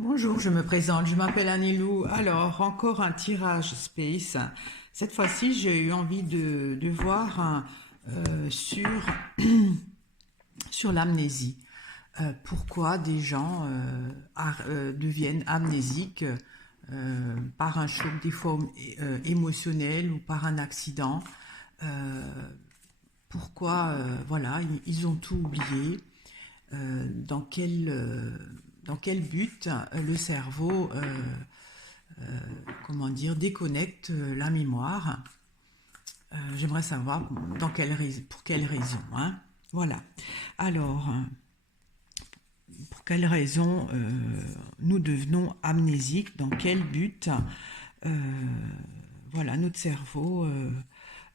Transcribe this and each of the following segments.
Bonjour, je me présente, je m'appelle Anilou. Alors, encore un tirage Space. Cette fois-ci, j'ai eu envie de voir sur, sur l'amnésie. Pourquoi des gens deviennent amnésiques par un choc des formes émotionnelles ou par un accident. Euh, Pourquoi, voilà, ils ont tout oublié. Dans quel but le cerveau comment dire, déconnecte la mémoire. J'aimerais savoir pour quelle raison. Hein. Voilà. Alors, pour quelle raison nous devenons amnésiques. Dans quel but euh, voilà, notre cerveau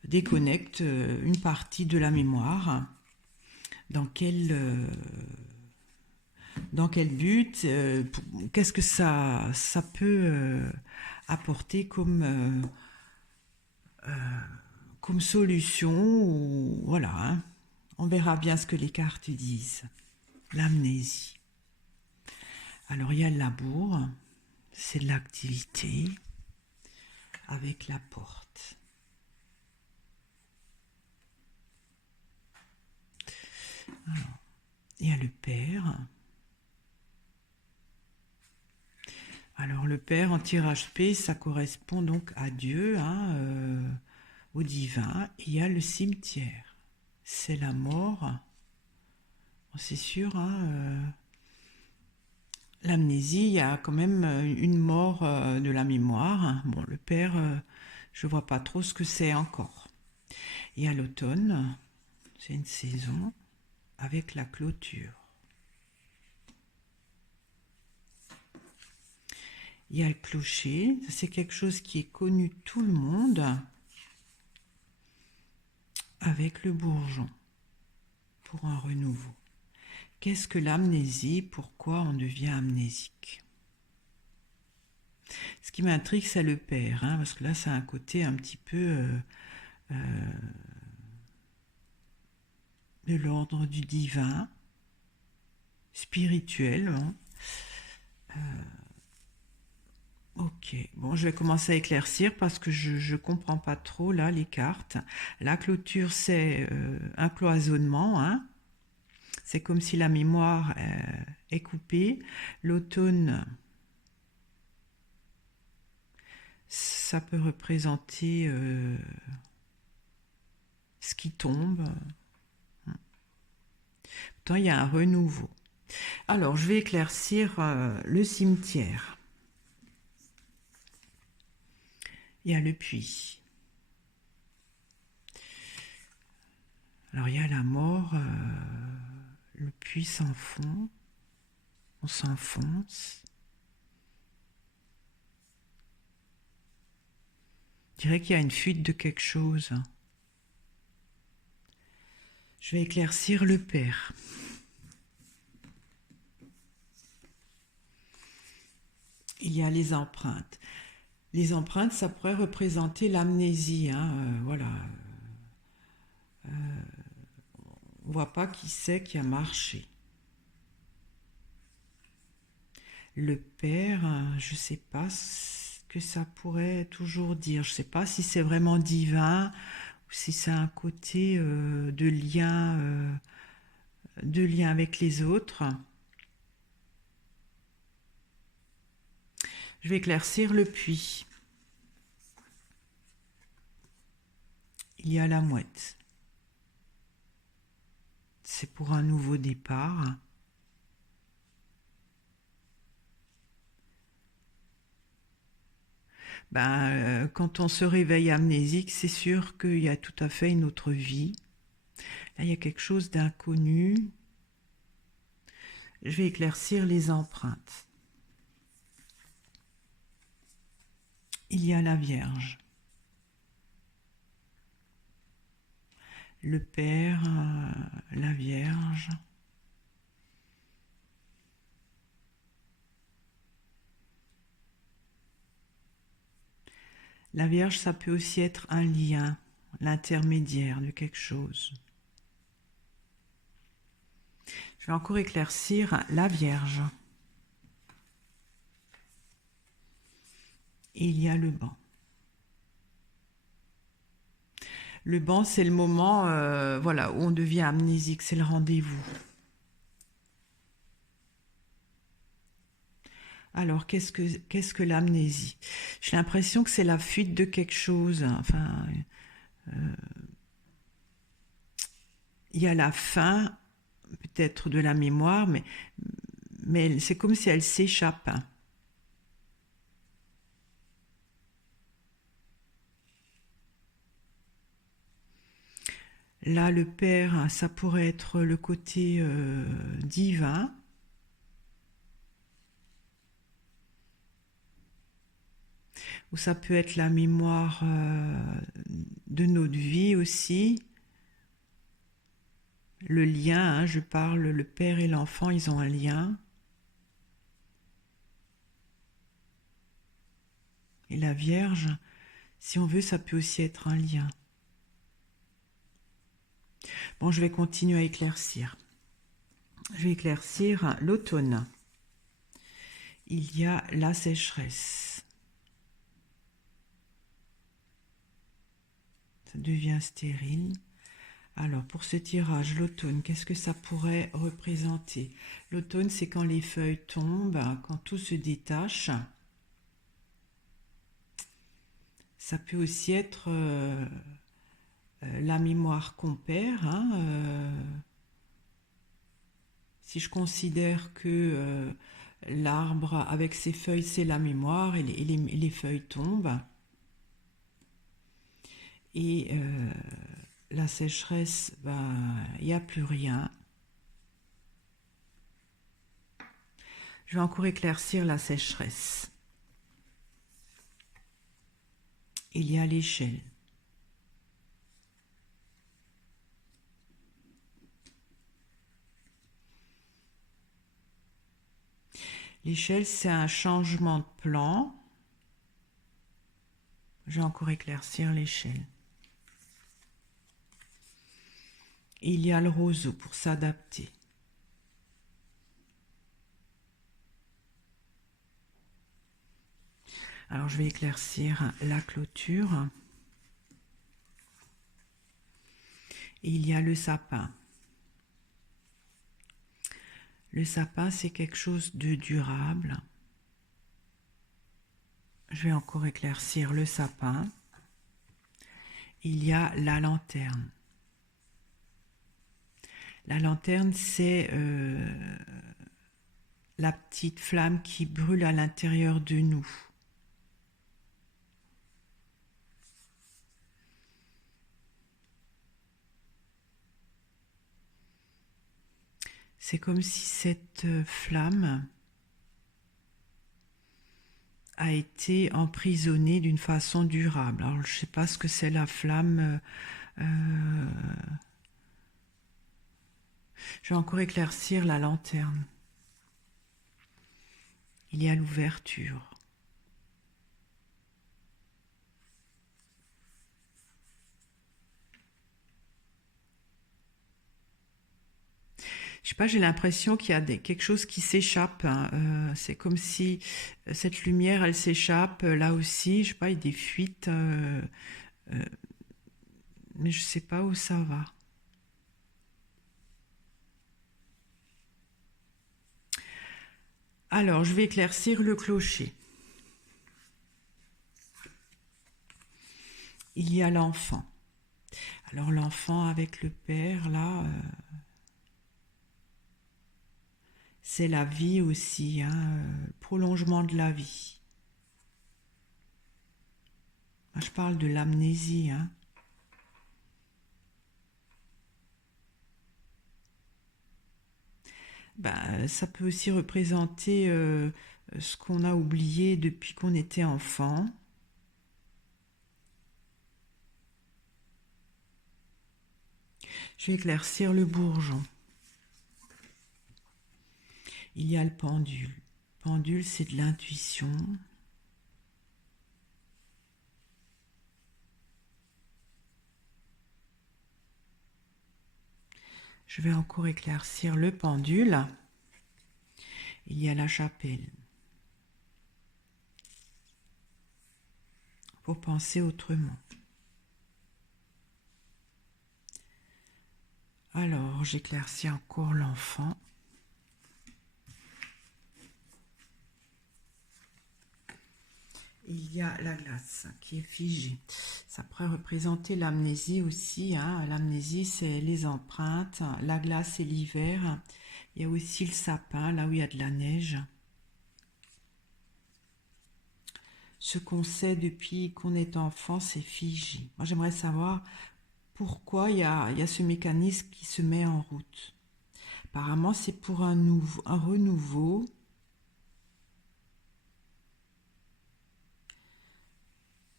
déconnecte une partie de la mémoire. Dans quel, euh, dans quel but qu'est-ce que ça peut apporter comme solution ou voilà, hein. On verra bien ce que les cartes disent. L'amnésie. Alors il y a le labour, c'est de l'activité avec la porte. Alors, il y a le père. Alors le père en tirage P, ça correspond donc à Dieu, hein, au divin. Et il y a le cimetière. C'est la mort. C'est sûr, hein, l'amnésie, il y a quand même une mort de la mémoire. Bon, le père, je vois pas trop ce que c'est encore. Et à l'automne, c'est une saison avec la clôture. Il y a le clocher, c'est quelque chose qui est connu de tout le monde, avec le bourgeon, pour un renouveau. Qu'est-ce que l'amnésie? Pourquoi on devient amnésique? Ce qui m'intrigue, c'est le père, hein, parce que là, c'est un côté un petit peu de l'ordre du divin, spirituel. Hein. Ok, bon, je vais commencer à éclaircir parce que je comprends pas trop là les cartes. La clôture, c'est un cloisonnement, hein. C'est comme si la mémoire est coupée. L'automne, ça peut représenter ce qui tombe. Pourtant, il y a un renouveau. Alors, je vais éclaircir le cimetière. Il y a le puits. Alors, il y a la mort, le puits s'enfonce, on s'enfonce. Je dirais qu'il y a une fuite de quelque chose. Je vais éclaircir le père. Il y a les empreintes. Les empreintes, ça pourrait représenter l'amnésie. Hein, voilà. On ne voit pas qui c'est qui a marché. Le père, je ne sais pas ce que ça pourrait toujours dire. Je ne sais pas si c'est vraiment divin ou si c'est un côté de lien avec les autres. Je vais éclaircir le puits. Il y a la mouette. C'est pour un nouveau départ. Quand on se réveille amnésique, c'est sûr qu'il y a tout à fait une autre vie. Là, il y a quelque chose d'inconnu. Je vais éclaircir les empreintes. Il y a la Vierge. Le Père, la Vierge. La Vierge, ça peut aussi être un lien, l'intermédiaire de quelque chose. Je vais encore éclaircir la Vierge. Et il y a le banc. Le banc, c'est le moment voilà, où on devient amnésique, c'est le rendez-vous. Alors, qu'est-ce que l'amnésie? J'ai l'impression que c'est la fuite de quelque chose. Enfin, il y a la fin, peut-être de la mémoire, mais c'est comme si elle s'échappe. Là, le père, ça pourrait être le côté divin, ou ça peut être la mémoire de notre vie aussi. Le lien, hein, je parle, le père et l'enfant, ils ont un lien. Et la Vierge, si on veut, ça peut aussi être un lien. Bon, je vais continuer à éclaircir. Je vais éclaircir l'automne. Il y a la sécheresse. Ça devient stérile. Alors, pour ce tirage, l'automne, qu'est-ce que ça pourrait représenter? L'automne, c'est quand les feuilles tombent, quand tout se détache. Ça peut aussi être la mémoire qu'on perd. Hein, si je considère que l'arbre avec ses feuilles, c'est la mémoire et les feuilles tombent. Et la sécheresse, ben, il n'y a plus rien. Je vais encore éclaircir la sécheresse. Il y a l'échelle. L'échelle, c'est un changement de plan. Je vais encore éclaircir l'échelle. Et il y a le roseau pour s'adapter. Alors, je vais éclaircir la clôture. Et il y a le sapin. Le sapin, c'est quelque chose de durable. Je vais encore éclaircir le sapin. Il y a la lanterne. La lanterne, c'est la petite flamme qui brûle à l'intérieur de nous. C'est comme si cette flamme a été emprisonnée d'une façon durable. Alors, je ne sais pas ce que c'est la flamme. Je vais encore éclaircir la lanterne. Il y a l'ouverture. Je sais pas, j'ai l'impression qu'il y a quelque chose qui s'échappe. Hein. C'est comme si cette lumière, elle s'échappe là aussi. Je sais pas, il y a des fuites, mais je sais pas où ça va. Alors, je vais éclaircir le clocher. Il y a l'enfant. Alors, l'enfant avec le père, là, c'est la vie aussi, hein, le prolongement de la vie. Moi, je parle de l'amnésie. Hein. Ben, ça peut aussi représenter ce qu'on a oublié depuis qu'on était enfant. Je vais éclaircir le bourgeon. Il y a le pendule. Le pendule, c'est de l'intuition. Je vais encore éclaircir le pendule. Il y a la chapelle. pour penser autrement. Alors, j'éclaircis encore l'enfant. Il y a la glace qui est figée. Ça pourrait représenter l'amnésie aussi. Hein. L'amnésie, c'est les empreintes. La glace, c'est l'hiver. Il y a aussi le sapin, là où il y a de la neige. Ce qu'on sait depuis qu'on est enfant, c'est figé. Moi, j'aimerais savoir pourquoi il y a ce mécanisme qui se met en route. Apparemment, c'est pour un renouveau.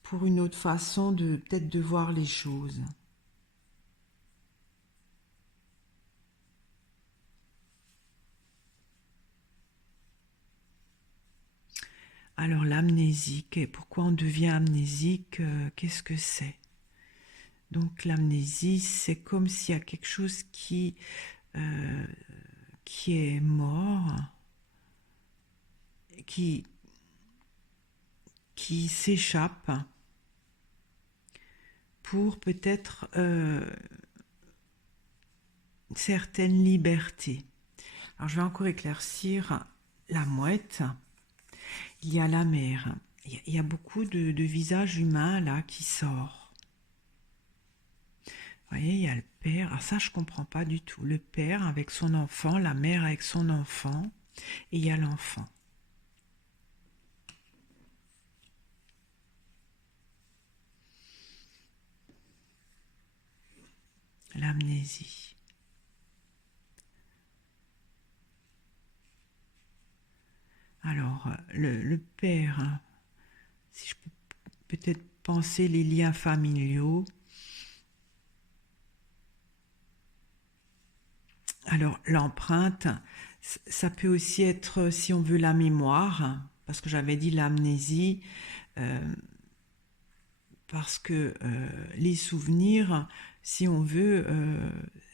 Pour une autre façon de peut-être de voir les choses. Alors l'amnésique, et pourquoi on devient amnésique, qu'est-ce que c'est? Donc l'amnésie, c'est comme s'il y a quelque chose qui est mort, qui s'échappe pour peut-être certaines libertés. Alors je vais encore éclaircir la mouette. Il y a la mère. Il y a beaucoup de visages humains là qui sortent. Vous voyez, il y a le père. Alors ça, je ne comprends pas du tout. Le père avec son enfant, la mère avec son enfant, et il y a l'enfant. L'amnésie. Alors, le père, hein, si je peux peut-être penser les liens familiaux. Alors, l'empreinte, ça peut aussi être, si on veut, la mémoire, parce que j'avais dit l'amnésie, parce que les souvenirs, si on veut,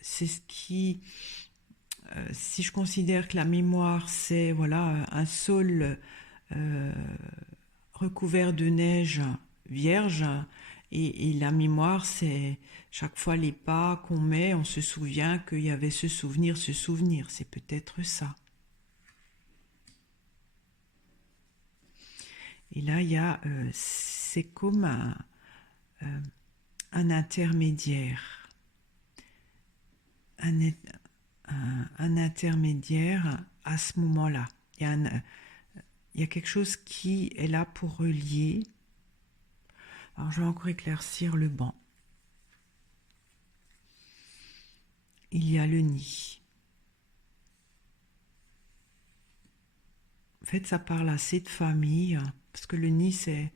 c'est ce qui... si je considère que la mémoire, c'est voilà, un sol recouvert de neige vierge, et la mémoire, c'est chaque fois les pas qu'on met, on se souvient qu'il y avait ce souvenir, c'est peut-être ça. Et là, il y a, c'est comme un intermédiaire. Un intermédiaire à ce moment-là. Il y a quelque chose qui est là pour relier. Alors, je vais encore éclaircir le banc. Il y a le nid. En fait, ça parle assez de famille, parce que le nid, c'est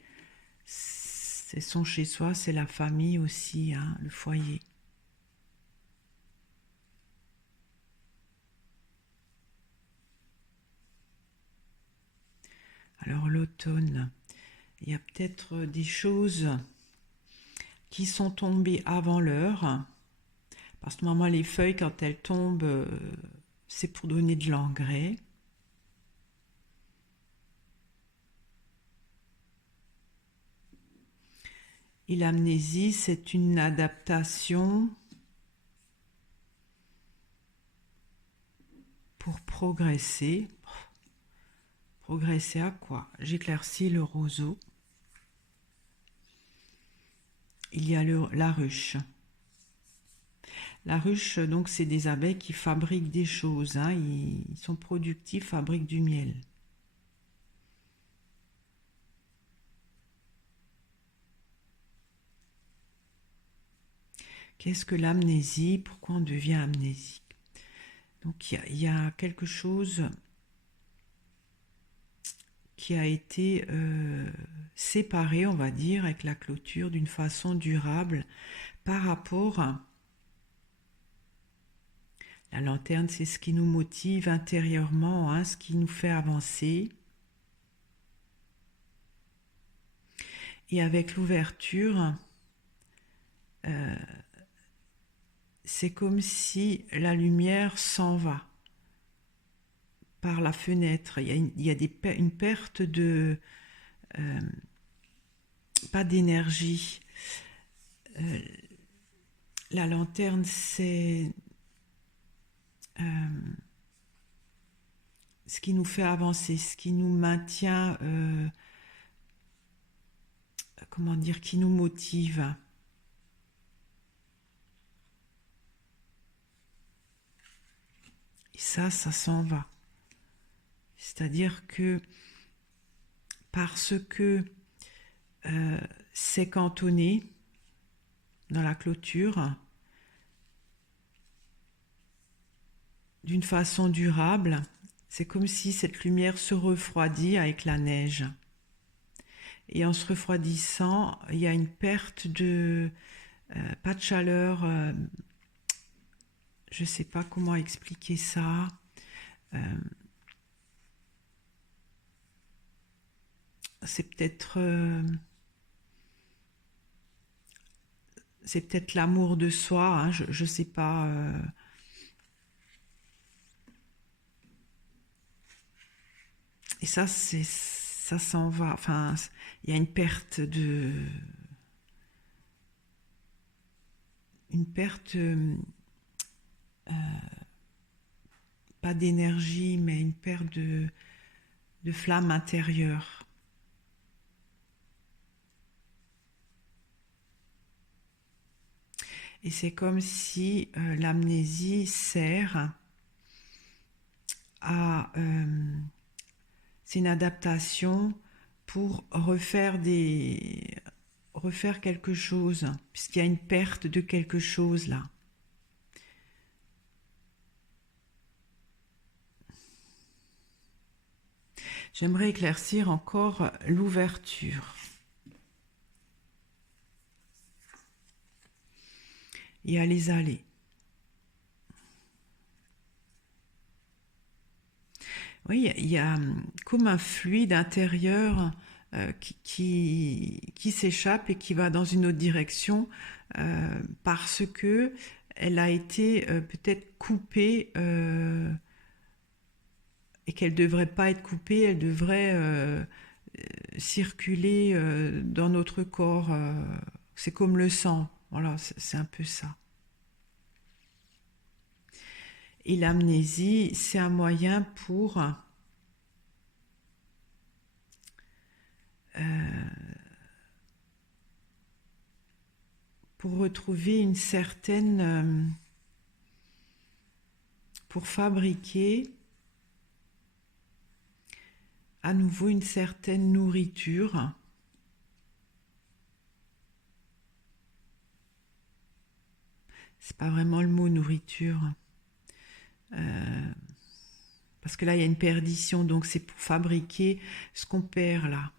son chez-soi, c'est la famille aussi, hein, le foyer. Alors l'automne, il y a peut-être des choses qui sont tombées avant l'heure. Parce que normalement, les feuilles, quand elles tombent, c'est pour donner de l'engrais. Et l'amnésie, c'est une adaptation pour progresser. Progresser à quoi? J'éclaircis le roseau. Il y a la ruche. La ruche, donc, c'est des abeilles qui fabriquent des choses. Hein. Ils sont productifs, fabriquent du miel. Qu'est-ce que l'amnésie? Pourquoi on devient amnésique? Donc, il y a quelque chose qui a été séparé, on va dire, avec la clôture d'une façon durable par rapport à la lanterne. C'est ce qui nous motive intérieurement, hein, ce qui nous fait avancer. Et avec l'ouverture, c'est comme si la lumière s'en va par la fenêtre. Il y a une perte pas d'énergie. Euh, la lanterne, c'est ce qui nous fait avancer, ce qui nous maintient, comment dire, qui nous motive. Et ça s'en va. C'est-à-dire que parce que c'est cantonné dans la clôture d'une façon durable, c'est comme si cette lumière se refroidit avec la neige. Et en se refroidissant, il y a une perte de... pas de chaleur, je ne sais pas comment expliquer ça. C'est peut-être l'amour de soi, hein, je sais pas. Et ça s'en va. Enfin, il y a une perte pas d'énergie, mais une perte de flamme intérieure. Et c'est comme si l'amnésie sert à... c'est une adaptation pour refaire quelque chose, puisqu'il y a une perte de quelque chose là. J'aimerais éclaircir encore l'ouverture. Et à les aller. Oui, il y a comme un fluide intérieur qui s'échappe et qui va dans une autre direction parce que elle a été peut-être coupée et qu'elle ne devrait pas être coupée, elle devrait circuler dans notre corps. C'est comme le sang. Voilà, c'est un peu ça. Et l'amnésie, c'est un moyen pour retrouver une certaine... pour fabriquer à nouveau une certaine nourriture. C'est pas vraiment le mot nourriture. Parce que là, il y a une perdition, donc c'est pour fabriquer ce qu'on perd là.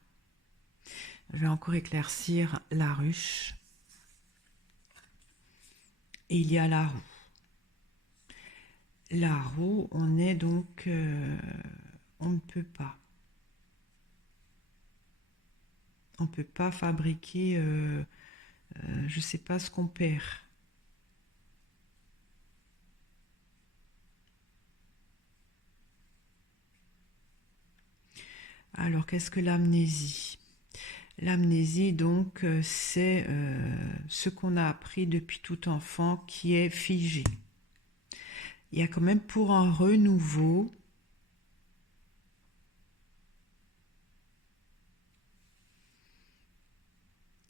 Je vais encore éclaircir la ruche. Et il y a la roue. La roue, on est donc... on ne peut pas. On ne peut pas fabriquer... je ne sais pas ce qu'on perd. Alors, qu'est-ce que l'amnésie ? L'amnésie, donc, c'est ce qu'on a appris depuis tout enfant qui est figé. Il y a quand même pour un renouveau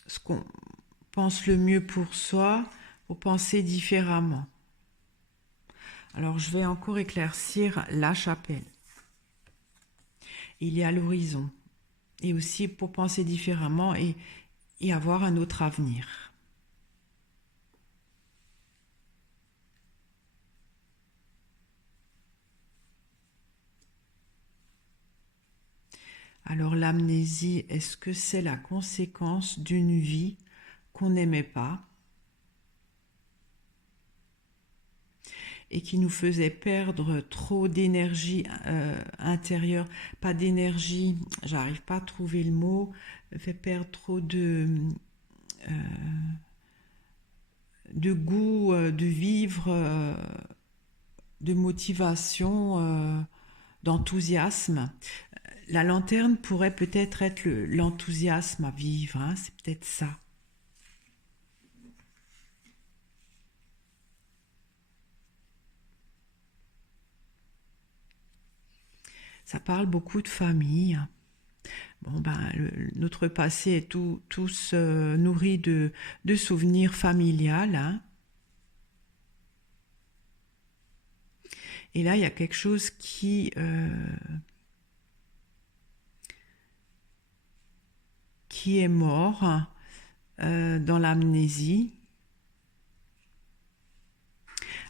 ce qu'on pense le mieux pour soi, pour penser différemment. Alors, je vais encore éclaircir la chapelle. Il y a l'horizon. Et aussi pour penser différemment et avoir un autre avenir. Alors l'amnésie, est-ce que c'est la conséquence d'une vie qu'on n'aimait pas et qui nous faisait perdre trop d'énergie intérieure, pas d'énergie, j'arrive pas à trouver le mot, fait perdre trop de goût, de vivre, de motivation, d'enthousiasme. La lanterne pourrait peut-être être l'enthousiasme à vivre, hein, c'est peut-être ça. Ça parle beaucoup de famille. Bon, ben, notre passé est tous nourri de souvenirs familiales, hein. Et là, il y a quelque chose qui est mort dans l'amnésie.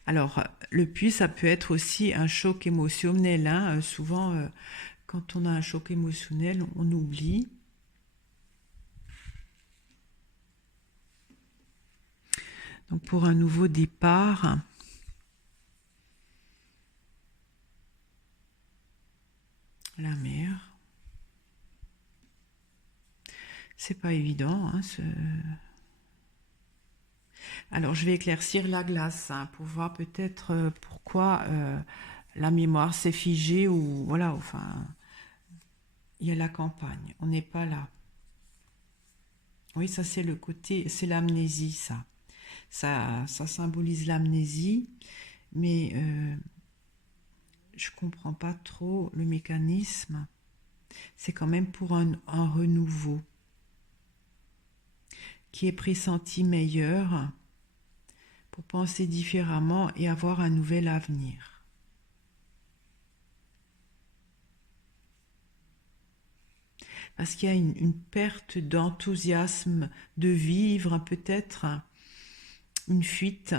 Alors, le puits, ça peut être aussi un choc émotionnel, hein. Souvent, quand on a un choc émotionnel, on oublie. Donc, pour un nouveau départ, la mer. C'est pas évident, hein, Alors, je vais éclaircir la glace, hein, pour voir peut-être pourquoi la mémoire s'est figée ou voilà, enfin, il y a la campagne, on n'est pas là. Oui, ça c'est le côté, c'est l'amnésie, ça. Ça symbolise l'amnésie, mais je comprends pas trop le mécanisme. C'est quand même pour un renouveau qui est pressenti meilleur pour penser différemment et avoir un nouvel avenir. Parce qu'il y a une perte d'enthousiasme de vivre, peut-être une fuite.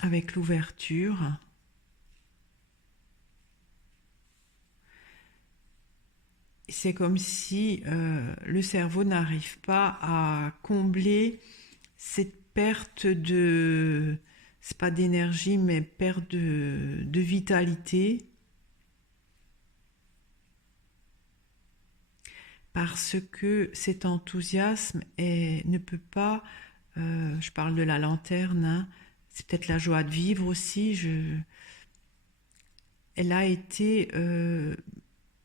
Avec l'ouverture. C'est comme si le cerveau n'arrive pas à combler cette perte de, c'est pas d'énergie, mais perte de vitalité, parce que cet enthousiasme ne peut pas, je parle de la lanterne, hein, c'est peut-être la joie de vivre aussi, elle a été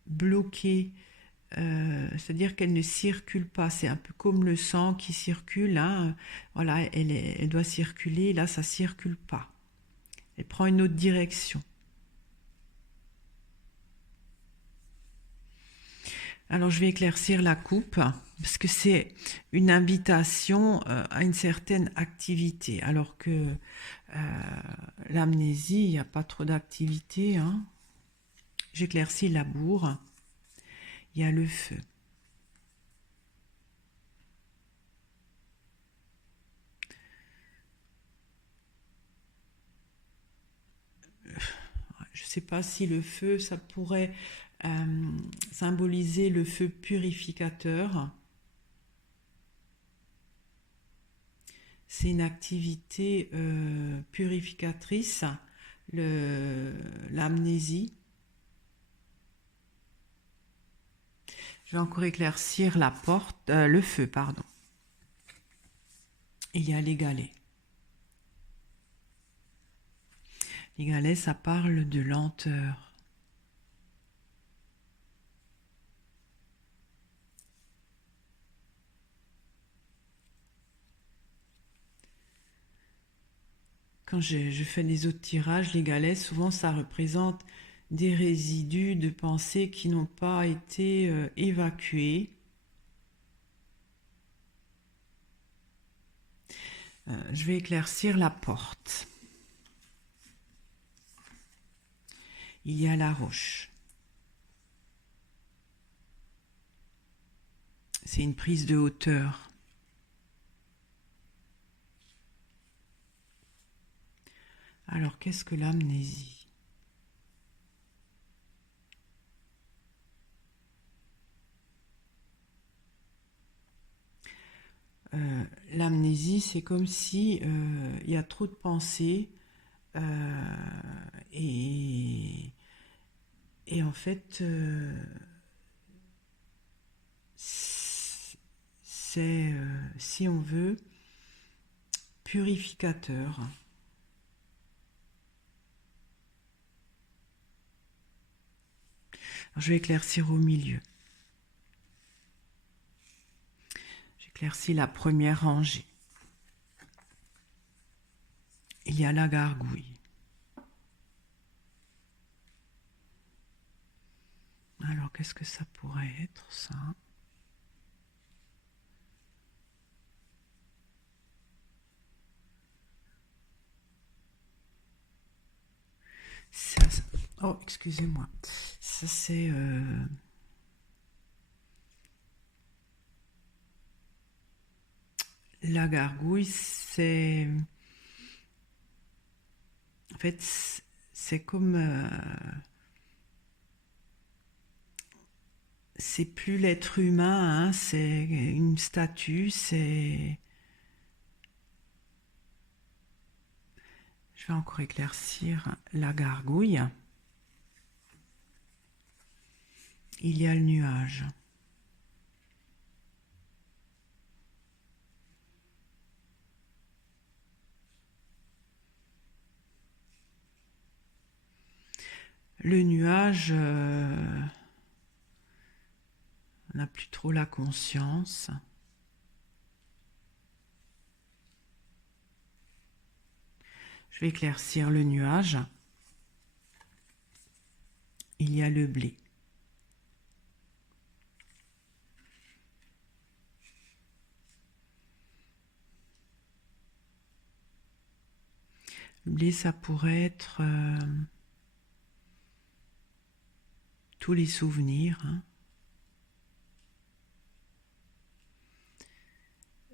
bloquée. C'est-à-dire qu'elle ne circule pas. C'est un peu comme le sang qui circule, hein. Voilà, elle doit circuler. Là, ça circule pas. Elle prend une autre direction. Alors, je vais éclaircir la coupe parce que c'est une invitation à une certaine activité, alors que l'amnésie, il n'y a pas trop d'activité, hein. J'éclaircis la bourre. Il y a le feu. Je ne sais pas si le feu, ça pourrait symboliser le feu purificateur. C'est une activité purificatrice, l'amnésie. Je vais encore éclaircir la porte, le feu, pardon. Et il y a les galets. Les galets, ça parle de lenteur. Quand je fais les autres tirages, les galets, souvent ça représente des résidus de pensées qui n'ont pas été évacués. Je vais éclaircir la porte. Il y a la roche. C'est une prise de hauteur. Alors, qu'est-ce que l'amnésie ? L'amnésie, c'est comme si il y a trop de pensées et, et en fait, c'est, si on veut, purificateur. Alors, je vais éclaircir au milieu. J'éclaircis la première rangée. Il y a la gargouille. Alors, qu'est-ce que ça pourrait être, ça? Oh, excusez-moi. Ça, c'est... La gargouille, c'est... En fait, c'est comme... c'est plus l'être humain, hein, c'est une statue, c'est... Je vais encore éclaircir la gargouille. Il y a le nuage. Le nuage, on n'a plus trop la conscience. Je vais éclaircir le nuage. Il y a le blé. Le blé, ça pourrait être tous les souvenirs. Hein.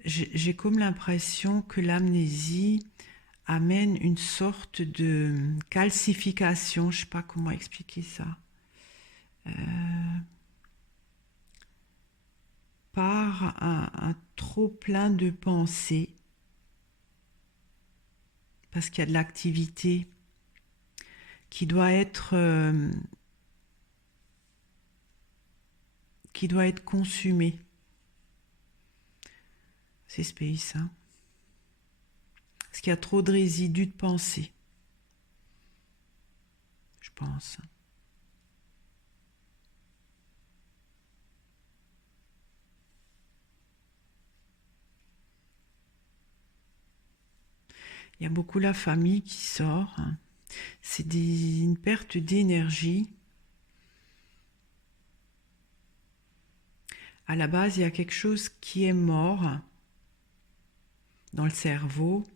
J'ai comme l'impression que l'amnésie amène une sorte de calcification, je ne sais pas comment expliquer ça, par un trop plein de pensées, parce qu'il y a de l'activité qui doit être consumée. C'est space, hein. Parce qu'il y a trop de résidus de pensée, je pense. Il y a beaucoup la famille qui sort. Hein. C'est une perte d'énergie. À la base, il y a quelque chose qui est mort dans le cerveau,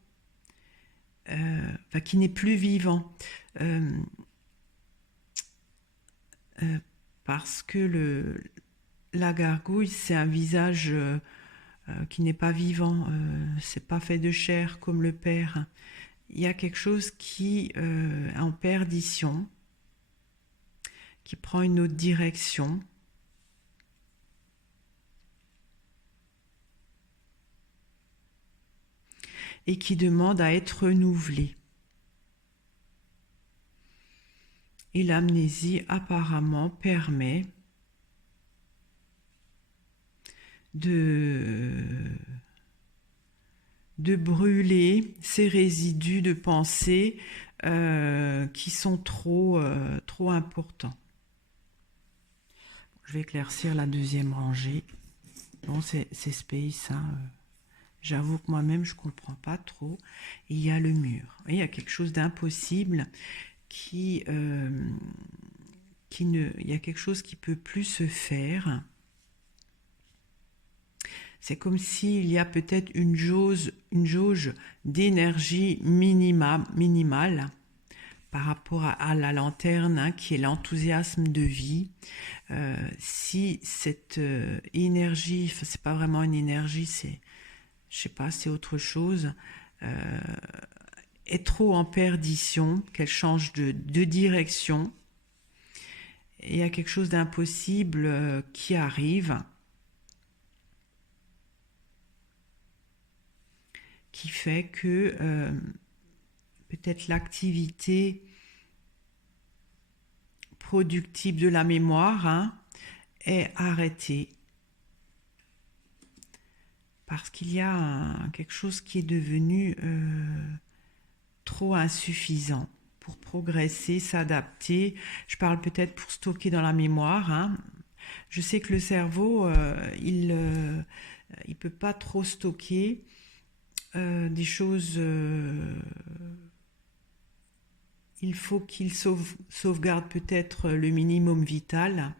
qui n'est plus vivant. Parce que la gargouille, c'est un visage qui n'est pas vivant, c'est pas fait de chair comme le père. Il y a quelque chose qui est en perdition, qui prend une autre direction. Et qui demande à être renouvelé. Et l'amnésie apparemment permet de brûler ces résidus de pensée qui sont trop importants. Je vais éclaircir la deuxième rangée. Bon, c'est space, hein. J'avoue que moi-même, je ne comprends pas trop. Et il y a le mur. Et il y a quelque chose d'impossible il y a quelque chose qui ne peut plus se faire. C'est comme s'il y a peut-être une jauge d'énergie minimale par rapport à la lanterne, hein, qui est l'enthousiasme de vie. Si cette énergie, c'est pas vraiment une énergie, c'est autre chose, est trop en perdition, qu'elle change de direction, et il y a quelque chose d'impossible qui arrive, qui fait que peut-être l'activité productive de la mémoire, hein, est arrêtée. Parce qu'il y a quelque chose qui est devenu trop insuffisant pour progresser, s'adapter. Je parle peut-être pour stocker dans la mémoire, hein. Je sais que le cerveau, il peut pas trop stocker des choses. Il faut qu'il sauvegarde peut-être le minimum vital.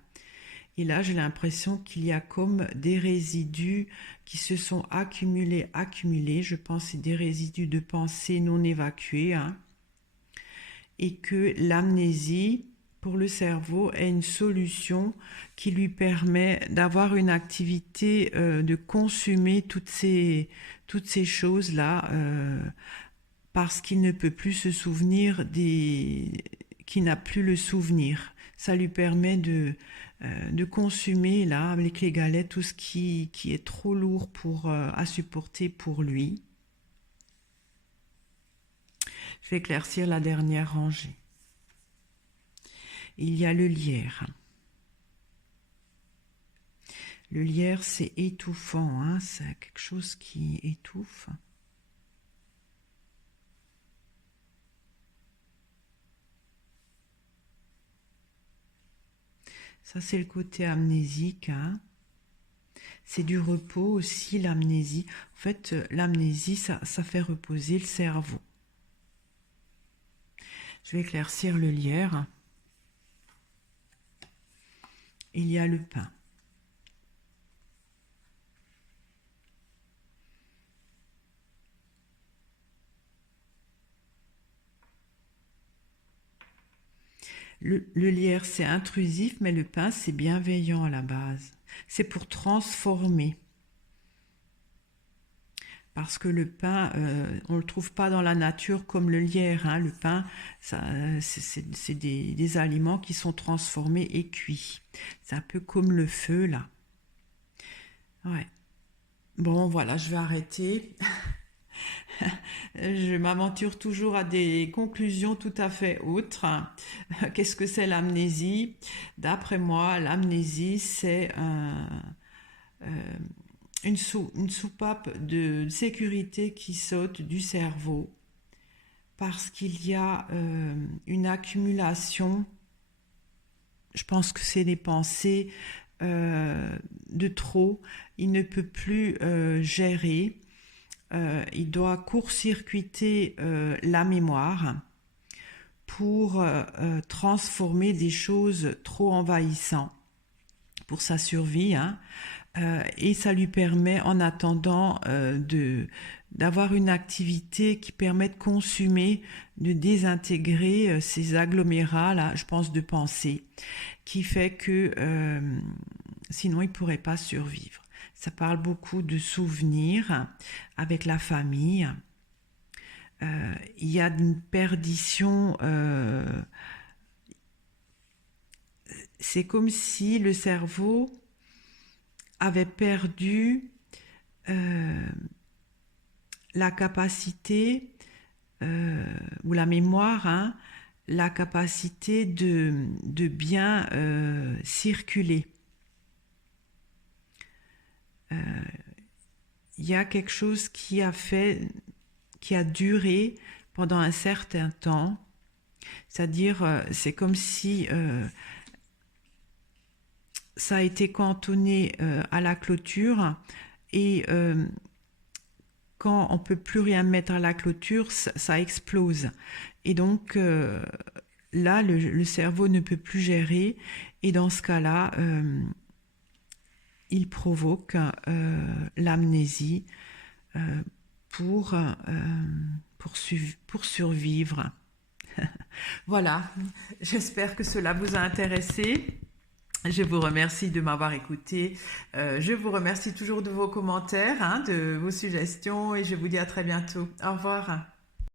Et là, j'ai l'impression qu'il y a comme des résidus qui se sont accumulés. Je pense que c'est des résidus de pensée non évacués, hein. Et que l'amnésie, pour le cerveau, est une solution qui lui permet d'avoir une activité, de consommer toutes ces choses-là, parce qu'il ne peut plus se souvenir qui n'a plus le souvenir. Ça lui permet de consommer, là, avec les galettes, tout ce qui est trop lourd à supporter pour lui. Je vais éclaircir la dernière rangée. Il y a le lierre. Le lierre, c'est étouffant, hein, c'est quelque chose qui étouffe. Ça, c'est le côté amnésique, hein. C'est du repos aussi, l'amnésie. En fait, l'amnésie, ça fait reposer le cerveau. Je vais éclaircir le lierre. Il y a le pain. Le lierre, c'est intrusif, mais le pain, c'est bienveillant à la base. C'est pour transformer. Parce que le pain, on ne le trouve pas dans la nature comme le lierre, hein. Le pain, c'est des aliments qui sont transformés et cuits. C'est un peu comme le feu, là. Ouais. Bon, voilà, je vais arrêter. Je m'aventure toujours à des conclusions tout à fait autres. Qu'est-ce que c'est l'amnésie? D'après moi, l'amnésie, c'est une soupape de sécurité qui saute du cerveau parce qu'il y a une accumulation. Je pense que c'est des pensées de trop. Il ne peut plus gérer. Il doit court-circuiter la mémoire pour transformer des choses trop envahissantes pour sa survie, hein. Et ça lui permet en attendant d'avoir une activité qui permet de consommer, de désintégrer ces agglomérats là, je pense, de pensée, qui fait que sinon il ne pourrait pas survivre. Ça parle beaucoup de souvenirs avec la famille. Il y a une perdition. C'est comme si le cerveau avait perdu la capacité ou la mémoire, hein, la capacité de bien circuler. Il y a quelque chose qui a duré pendant un certain temps, c'est-à-dire c'est comme si ça a été cantonné à la clôture et quand on ne peut plus rien mettre à la clôture, ça explose. Et donc là, le cerveau ne peut plus gérer et dans ce cas-là, il provoque l'amnésie pour survivre. Voilà, j'espère que cela vous a intéressé. Je vous remercie de m'avoir écouté. Je vous remercie toujours de vos commentaires, hein, de vos suggestions et je vous dis à très bientôt. Au revoir.